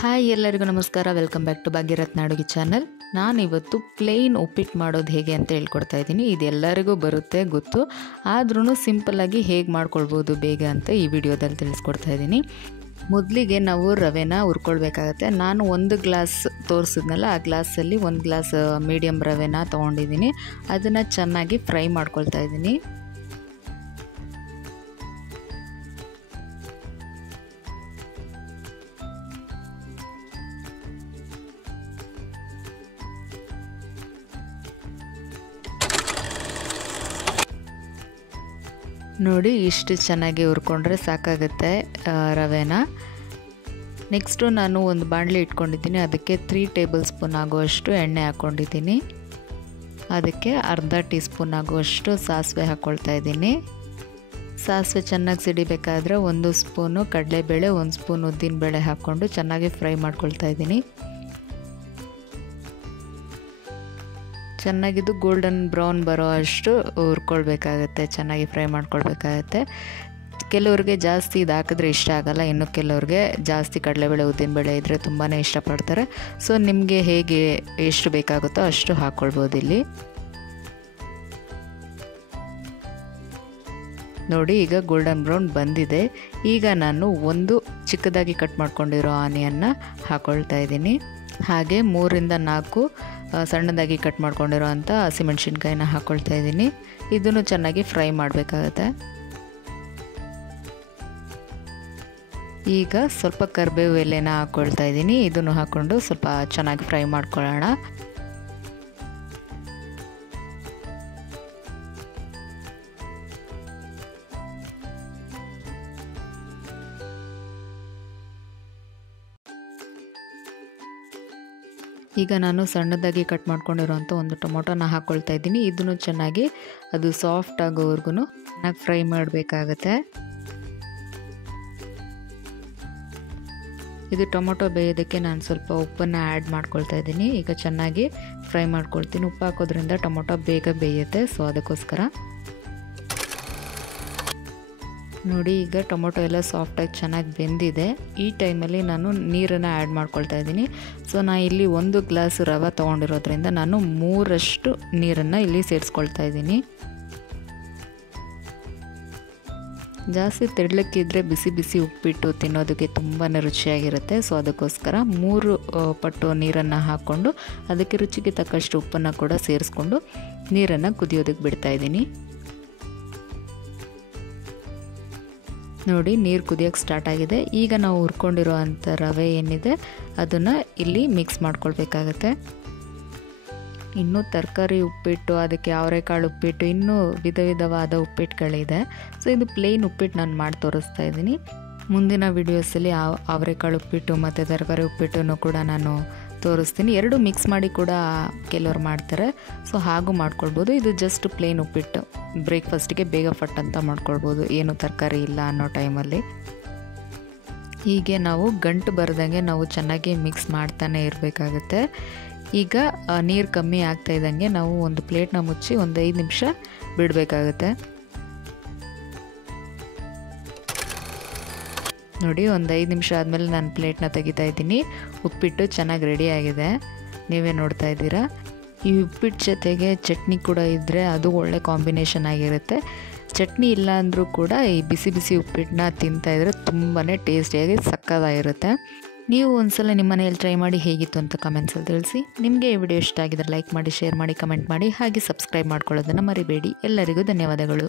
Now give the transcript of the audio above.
Hi ಎಲ್ಲರಿಗೂ ನಮಸ್ಕಾರ. Welcome back to ಭಾಗ್ಯರತ್ನ ಅಡುಗೆ ಚಾನಲ್. ನಾನಿವತ್ತು ಪ್ಲೇನ್ ಉಪ್ಪಿಟ್ಟು ಮಾಡೋದು ಹೇಗೆ ಅಂತ ಹೇಳ್ಕೊಡ್ತಾ ಇದ್ದೀನಿ. ಇದು ಎಲ್ಲರಿಗೂ ಬರುತ್ತೆ ಗೊತ್ತು, ಆದ್ರೂ ಸಿಂಪಲ್ಲಾಗಿ ಹೇಗೆ ಮಾಡ್ಕೊಳ್ಬೋದು ಬೇಗ ಅಂತ ಈ ವಿಡಿಯೋದಲ್ಲಿ ತಿಳಿಸ್ಕೊಡ್ತಾ ಇದ್ದೀನಿ. ಮೊದಲಿಗೆ ನಾವು ರವೆನ ಹುರ್ಕೊಳ್ಬೇಕಾಗತ್ತೆ. ನಾನು ಒಂದು ಗ್ಲಾಸ್ ತೋರಿಸಿದ್ನಲ್ಲ, ಆ ಗ್ಲಾಸಲ್ಲಿ ಒಂದು ಗ್ಲಾಸ್ ಮೀಡಿಯಮ್ ರವೆನ ತೊಗೊಂಡಿದ್ದೀನಿ. ಅದನ್ನು ಚೆನ್ನಾಗಿ ಫ್ರೈ ಮಾಡ್ಕೊಳ್ತಾ ಇದ್ದೀನಿ. ನೋಡಿ, ಇಷ್ಟು ಚೆನ್ನಾಗಿ ಹುರ್ಕೊಂಡ್ರೆ ಸಾಕಾಗುತ್ತೆ ರವೆನ. ನೆಕ್ಸ್ಟು ನಾನು ಒಂದು ಬಾಣಲೆ ಇಟ್ಕೊಂಡಿದ್ದೀನಿ. ಅದಕ್ಕೆ 3 ಟೇಬಲ್ ಸ್ಪೂನ್ ಆಗುವಷ್ಟು ಎಣ್ಣೆ ಹಾಕ್ಕೊಂಡಿದ್ದೀನಿ. ಅದಕ್ಕೆ ಅರ್ಧ ಟೀ ಸ್ಪೂನ್ ಆಗುವಷ್ಟು ಸಾಸಿವೆ ಹಾಕ್ಕೊಳ್ತಾ ಇದ್ದೀನಿ. ಸಾಸಿವೆ ಚೆನ್ನಾಗಿ ಸಿಡಿಬೇಕಾದ್ರೆ 1 ಸ್ಪೂನು ಕಡಲೆಬೇಳೆ, 1 ಸ್ಪೂನ್ ಉದ್ದಿನಬೇಳೆ ಹಾಕ್ಕೊಂಡು ಚೆನ್ನಾಗಿ ಫ್ರೈ ಮಾಡ್ಕೊಳ್ತಾ ಇದ್ದೀನಿ. ಚೆನ್ನಾಗಿದ್ದು ಗೋಲ್ಡನ್ ಬ್ರೌನ್ ಬರೋ ಅಷ್ಟು ಹುರ್ಕೊಳ್ಬೇಕಾಗತ್ತೆ, ಚೆನ್ನಾಗಿ ಫ್ರೈ ಮಾಡ್ಕೊಳ್ಬೇಕಾಗತ್ತೆ. ಕೆಲವ್ರಿಗೆ ಜಾಸ್ತಿ ಇದು ಹಾಕಿದ್ರೆ ಇಷ್ಟ ಆಗಲ್ಲ, ಇನ್ನು ಕೆಲವ್ರಿಗೆ ಜಾಸ್ತಿ ಕಡಲೆಬೇಳೆ ಉದ್ದಿನಬೇಳೆ ಇದ್ದರೆ ತುಂಬಾ ಇಷ್ಟಪಡ್ತಾರೆ. ಸೊ ನಿಮಗೆ ಹೇಗೆ ಎಷ್ಟು ಬೇಕಾಗುತ್ತೋ ಅಷ್ಟು ಹಾಕ್ಕೊಳ್ಬೋದು ಇಲ್ಲಿ. ನೋಡಿ, ಈಗ ಗೋಲ್ಡನ್ ಬ್ರೌನ್ ಬಂದಿದೆ. ಈಗ ನಾನು ಒಂದು ಚಿಕ್ಕದಾಗಿ ಕಟ್ ಮಾಡ್ಕೊಂಡಿರೋ ಆನಿಯನ್ನ ಹಾಕ್ಕೊಳ್ತಾ ಇದ್ದೀನಿ. ಹಾಗೆ 3ರಿಂದ 4 ಸಣ್ಣದಾಗಿ ಕಟ್ ಮಾಡ್ಕೊಂಡಿರೋ ಅಂಥ ಹಸಿಮೆಣ್ಸಿನ್ಕಾಯಿನ ಹಾಕ್ಕೊಳ್ತಾ ಇದ್ದೀನಿ. ಇದನ್ನು ಚೆನ್ನಾಗಿ ಫ್ರೈ ಮಾಡಬೇಕಾಗತ್ತೆ. ಈಗ ಸ್ವಲ್ಪ ಕರಿಬೇವು ಎಲೆನ ಹಾಕ್ಕೊಳ್ತಾ ಇದ್ದೀನಿ. ಇದನ್ನು ಹಾಕ್ಕೊಂಡು ಸ್ವಲ್ಪ ಚೆನ್ನಾಗಿ ಫ್ರೈ ಮಾಡ್ಕೊಳ್ಳೋಣ. ಈಗ ನಾನು ಸಣ್ಣದಾಗಿ ಕಟ್ ಮಾಡ್ಕೊಂಡಿರೋಂಥ ಒಂದು ಟೊಮೊಟೊನ ಹಾಕ್ಕೊಳ್ತಾ ಇದ್ದೀನಿ. ಇದನ್ನು ಚೆನ್ನಾಗಿ ಅದು ಸಾಫ್ಟ್ ಆಗೋವರೆಗೂ ಚೆನ್ನಾಗಿ ಫ್ರೈ ಮಾಡಬೇಕಾಗತ್ತೆ. ಇದು ಟೊಮೊಟೊ ಬೇಯೋದಕ್ಕೆ ನಾನು ಸ್ವಲ್ಪ ಉಪ್ಪನ್ನು ಆ್ಯಡ್ ಮಾಡ್ಕೊಳ್ತಾ ಇದ್ದೀನಿ. ಈಗ ಚೆನ್ನಾಗಿ ಫ್ರೈ ಮಾಡ್ಕೊಳ್ತೀನಿ. ಉಪ್ಪು ಹಾಕೋದ್ರಿಂದ ಟೊಮೊಟೊ ಬೇಗ ಬೇಯುತ್ತೆ, ಸೊ ಅದಕ್ಕೋಸ್ಕರ. ನೋಡಿ, ಈಗ ಟೊಮೊಟೊ ಎಲ್ಲ ಸಾಫ್ಟಾಗಿ ಚೆನ್ನಾಗಿ ಬೆಂದಿದೆ. ಈ ಟೈಮಲ್ಲಿ ನಾನು ನೀರನ್ನು ಆ್ಯಡ್ ಮಾಡ್ಕೊಳ್ತಾ ಇದ್ದೀನಿ. ಸೊ ನಾನು ಇಲ್ಲಿ 1 ಗ್ಲಾಸ್ ರವೆ ತೊಗೊಂಡಿರೋದ್ರಿಂದ ನಾನು 3ರಷ್ಟು ನೀರನ್ನು ಇಲ್ಲಿ ಸೇರಿಸ್ಕೊಳ್ತಾ ಇದ್ದೀನಿ. ಜಾಸ್ತಿ ತೆಳ್ಳಕ್ಕಿದ್ರೆ ಬಿಸಿ ಬಿಸಿ ಉಪ್ಪಿಟ್ಟು ತಿನ್ನೋದಕ್ಕೆ ತುಂಬಾ ರುಚಿಯಾಗಿರುತ್ತೆ. ಸೊ ಅದಕ್ಕೋಸ್ಕರ 3 ಪಟ್ಟು ನೀರನ್ನು ಹಾಕ್ಕೊಂಡು ಅದಕ್ಕೆ ರುಚಿಗೆ ತಕ್ಕಷ್ಟು ಉಪ್ಪನ್ನು ಕೂಡ ಸೇರಿಸ್ಕೊಂಡು ನೀರನ್ನು ಕುದಿಯೋದಕ್ಕೆ ಬಿಡ್ತಾ ಇದ್ದೀನಿ. ನೋಡಿ, ನೀರು ಕುದಿಯೋಕ್ಕೆ ಸ್ಟಾರ್ಟ್ ಆಗಿದೆ. ಈಗ ನಾವು ಹುರ್ಕೊಂಡಿರೋ ಅಂಥ ರವೆ ಏನಿದೆ ಅದನ್ನು ಇಲ್ಲಿ ಮಿಕ್ಸ್ ಮಾಡ್ಕೊಳ್ಬೇಕಾಗತ್ತೆ. ಇನ್ನೂ ತರಕಾರಿ ಉಪ್ಪಿಟ್ಟು, ಅದಕ್ಕೆ ಅವರೆಕಾಳು ಉಪ್ಪಿಟ್ಟು, ಇನ್ನೂ ವಿಧ ವಿಧವಾದ ಉಪ್ಪಿಟ್ಟುಗಳಿದೆ. ಸೊ ಇದು ಪ್ಲೇನ್ ಉಪ್ಪಿಟ್ಟು ನಾನು ಮಾಡಿ ತೋರಿಸ್ತಾ ಇದ್ದೀನಿ. ಮುಂದಿನ ವೀಡಿಯೋಸಲ್ಲಿ ಅವರೆಕಾಳು ಉಪ್ಪಿಟ್ಟು ಮತ್ತು ತರಕಾರಿ ಉಪ್ಪಿಟ್ಟನ್ನು ಕೂಡ ನಾನು ತೋರಿಸ್ತೀನಿ. 2 ಮಿಕ್ಸ್ ಮಾಡಿ ಕೂಡ ಕೆಲವರು ಮಾಡ್ತಾರೆ. ಸೊ ಹಾಗೂ ಮಾಡ್ಕೊಳ್ಬೋದು. ಇದು ಜಸ್ಟ್ ಪ್ಲೇನ್ ಉಪ್ಪಿಟ್ಟು, ಬ್ರೇಕ್ಫಾಸ್ಟಿಗೆ ಬೇಗ ಫಟ್ ಅಂತ ಮಾಡ್ಕೊಳ್ಬೋದು, ಏನು ತರಕಾರಿ ಇಲ್ಲ ಅನ್ನೋ ಟೈಮಲ್ಲಿ. ಹೀಗೆ ನಾವು ಗಂಟು ಬರದಂಗೆ ನಾವು ಚೆನ್ನಾಗಿ ಮಿಕ್ಸ್ ಮಾಡ್ತಾನೆ ಇರಬೇಕಾಗುತ್ತೆ. ಈಗ ನೀರು ಕಮ್ಮಿ ಆಗ್ತಾ ಇದ್ದಂಗೆ ನಾವು ಒಂದು ಪ್ಲೇಟ್ನ ಮುಚ್ಚಿ ಒಂದು 5 ನಿಮಿಷ ಬಿಡಬೇಕಾಗುತ್ತೆ. ನೋಡಿ, ಒಂದು 5 ನಿಮಿಷ ಆದಮೇಲೆ ನಾನು ಪ್ಲೇಟ್ನ ತೆಗಿತಾ ಇದ್ದೀನಿ. ಉಪ್ಪಿಟ್ಟು ಚೆನ್ನಾಗಿ ರೆಡಿಯಾಗಿದೆ, ನೀವೇ ನೋಡ್ತಾ ಇದ್ದೀರಾ. ಈ ಉಪ್ಪಿಟ್ಟು ಜೊತೆಗೆ ಚಟ್ನಿ ಕೂಡ ಇದ್ದರೆ ಅದು ಒಳ್ಳೆ ಕಾಂಬಿನೇಷನ್ ಆಗಿರುತ್ತೆ. ಚಟ್ನಿ ಇಲ್ಲ ಅಂದರೂ ಕೂಡ ಈ ಬಿಸಿ ಬಿಸಿ ಉಪ್ಪಿಟ್ಟನ್ನ ತಿಂತಾಯಿದ್ರೆ ತುಂಬಾ ಟೇಸ್ಟಿಯಾಗಿ ಸಕ್ಕತ್ತಾಗಿರುತ್ತೆ. ನೀವು ಒಂದ್ಸಲ ನಿಮ್ಮ ಮನೆಯಲ್ಲಿ ಟ್ರೈ ಮಾಡಿ ಹೇಗಿತ್ತು ಅಂತ ಕಮೆಂಟ್ಸಲ್ಲಿ ತಿಳಿಸಿ. ನಿಮಗೆ ಈ ವಿಡಿಯೋ ಇಷ್ಟ ಆಗಿದ್ರೆ ಲೈಕ್ ಮಾಡಿ, ಶೇರ್ ಮಾಡಿ, ಕಮೆಂಟ್ ಮಾಡಿ, ಹಾಗೆ ಸಬ್ಸ್ಕ್ರೈಬ್ ಮಾಡ್ಕೊಳ್ಳೋದನ್ನು ಮರಿಬೇಡಿ. ಎಲ್ಲರಿಗೂ ಧನ್ಯವಾದಗಳು.